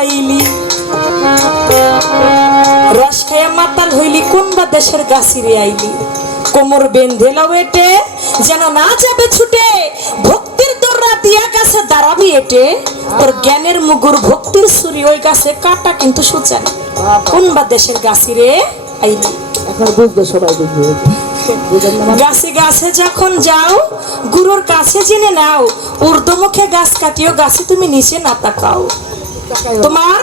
আইলি, রস খাইয়া মাতাল হইলি কোন বা দেশের গাছিরে আইলি। কোমর বেঁধে লাও এটে যেন না যাবে ছুটে, ভক্তির দররা দিয়া গাছে দাঁড়াবি এটে। তোর জ্ঞানের মুগুর ভক্তির ছুরি ওই গাছে কাটা কিন্তু সুচান। কোন বা দেশের গাছিরে আইলি। এখন বুঝবে সবাই, বুঝবে। গাছে গাছে যখন যাও গুরুর কাছে জেনে নাও, ঊর্ধ্বমুখে গাছ কাটিও গাছে তুমি নিচে না তাকাও। তোমার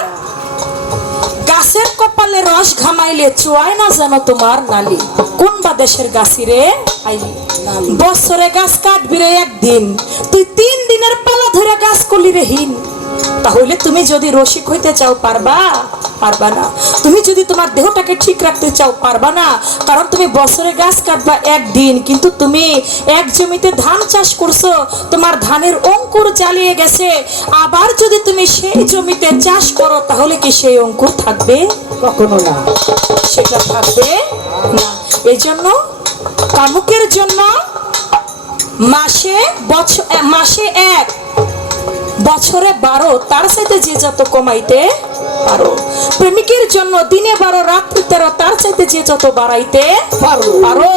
গাছের কপালে রস ঘামাইলে চুয়ায় না জানো তোমার নালি। কোন বা দেশের গাছিরে আইলি। বছরে গাছ কাটবি রে একদিন, তুই 3 দিনের পালা ধরে গাছ করলি রে হীন। তাহলে তুমি যদি রসিক হইতে চাও পারবা? পারবা না। তুমি যদি তোমার দেহটাকে ঠিক রাখতে চাও পারবা না, কারণ তুমি বছরে গাছ কাটবা একদিন, কিন্তু তুমি এক জমিতে ধান চাষ করছো, তোমার ধানের অঙ্কুর জ্বালিয়ে গেছে। আবার যদি তুমি সেই জমিতে চাষ করো তাহলে কি সেই অঙ্কুর থাকবে? কখনো না, সেটা থাকবে না। এই জন্য কামুকের জন্য মাসে 1, বছরে 12, তার সাথে যে যত কমাইতে পারো। প্রেমিকের জন্য দিনে 12 রাত্রি 13, তার সাথে যে যত বাড়াইতে পারো।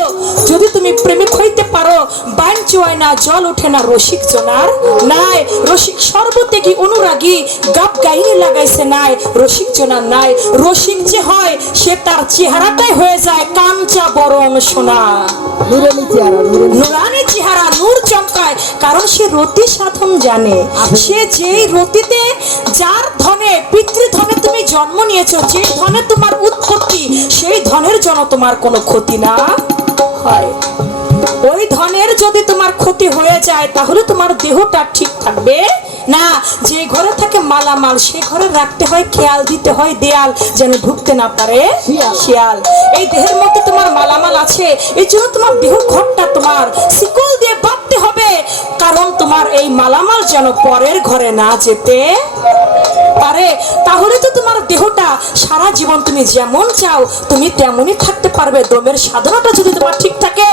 যদি তুমি প্রেমিক হইতে পারো, বান চুয়ায় না জল ওঠে না রসিক জনার নাই। রসিক সর্বত্যাগী অনুরাগী, গাব গাইনি লাগাইছে নাই, রসিক জনার নাই। রসিক যে হয় সে তার চেহারাটাই হয়ে যায় কাঞ্চা বরণ সোনা, নুরানি চেহারা, নূর চমকায়, কারণ সে রতি সাধন জানে। সে যেই রতিতে, যার ধনে পিতৃধনে তুমি জন্ম নিয়েছো, যে ধনে তোমার উৎপত্তি, সেই ধনের জন্য তোমার কোনো ক্ষতি না হয়। ওই ধনের যদি তোমার ক্ষতি হয়ে যায় তাহলে তোমার দেহটা ঠিক থাকবে না। যে ঘরে থাকে মালামাল সে ঘরে রাখতে হয় খেয়াল, দিতে হয় দেয়াল যেন ঢুকতে না পারে শিয়াল। এই দেহের মধ্যে তোমার মালামাল আছে, এই জন্য তোমার দেহ ঘরটা তোমার শিকল দিয়ে বাঁধতে হবে, কারণ তোমার এই মালামাল যেন পরের ঘরে না যেতে পারে। তাহলে তো তোমার দেহটা সারা জীবন তুমি যেমন চাও তুমি তেমনই থাকতে পারবে। দমের সাধনাটা যদি তোমার ঠিক থাকে,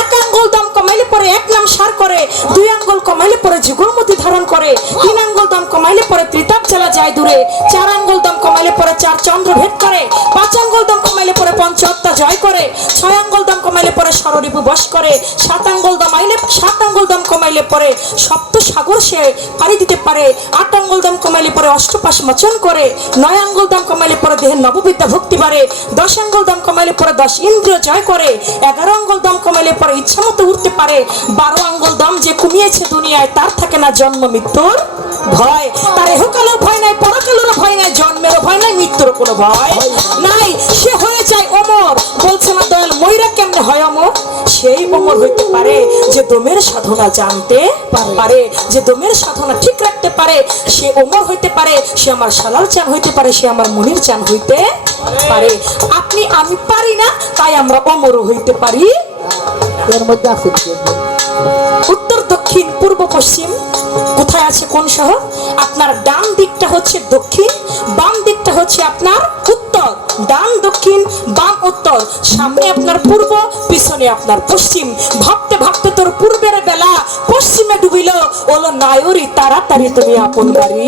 1 আঙ্গুল দম কমাইলে পরে 1 নাম সার করে, 2 আঙ্গুল কমাইলে পরে যুগলমতি ধারণ করে, 3 আঙ্গুল দম কমাইলে পরে ত্রিতাপ জ্বালা যায় দূরে, 4 আঙ্গুল দম কমাইলে পরে 4 চন্দ্র ভেদ করে, 5 আঙ্গুল দম কমাইলে পরে পঞ্চহত্যা জয় করে, 6 আঙ্গুল দম কমাইলে পরে ষড়রিপু বশ করে, 7 আঙ্গুল দম কমাইলে পরে সপ্ত সাগর সে পাড়ি দিতে পারে, 8 আঙ্গুল দম কমাইলে পরে অষ্টপাশ মোচন করে, 9 আঙ্গুল দম কমাইলে পরে দেহের নববিদ্যা ভক্তি বাড়ে, 10 আঙ্গুল দম কমাইলে পরে 10 ইন্দ্রিয় জয় করে, 11 আঙ্গুল দম কমাইলে পরে ইচ্ছা মতো উঠতে পারে, 12 আঙ্গুল দম যে কমিয়েছে দুনিয়ায় তার থাকে না জন্ম মৃত্যুর ভয়। তার এহকালের ভয় নাই, পরকালেরও ভয় নাই, জন্মেরও ভয় নাই, মৃত্যুর কোনো ভয় নাই। সে হয়ে যায় অমর। বলছে না দয়াল ময়রা কেমনে হয় অমর? সেই অমর হইতে পারে যে দমের সাধনা জানতে পারে, যে দমের সাধনা ঠিক রাখতে পারে। সে অমর হইতে পারে, সে আমার শালার চান হইতে পারে, সে আমার মনির চান হইতে পারে। আপনি আমি পারি না, তাই আমরা অমর হইতে পারি। এর মধ্যে আছে উত্তর, দক্ষিণ, পূর্ব, পশ্চিম কোথায় আছে কোন শহর? আপনার ডান দিকটা হচ্ছে দক্ষিণ, বাম দিকটা হচ্ছে আপনার উত্তর। ডান দক্ষিণ, বাম উত্তর, সামনে আপনার পূর্ব, পিছনে আপনার পশ্চিম। ভাবতে ভাবতে তোর পূর্বের বেলা পশ্চিমে ডুবিল, ওলো নায়রি তাড়াতাড়ি তুমি আপন বাড়ি।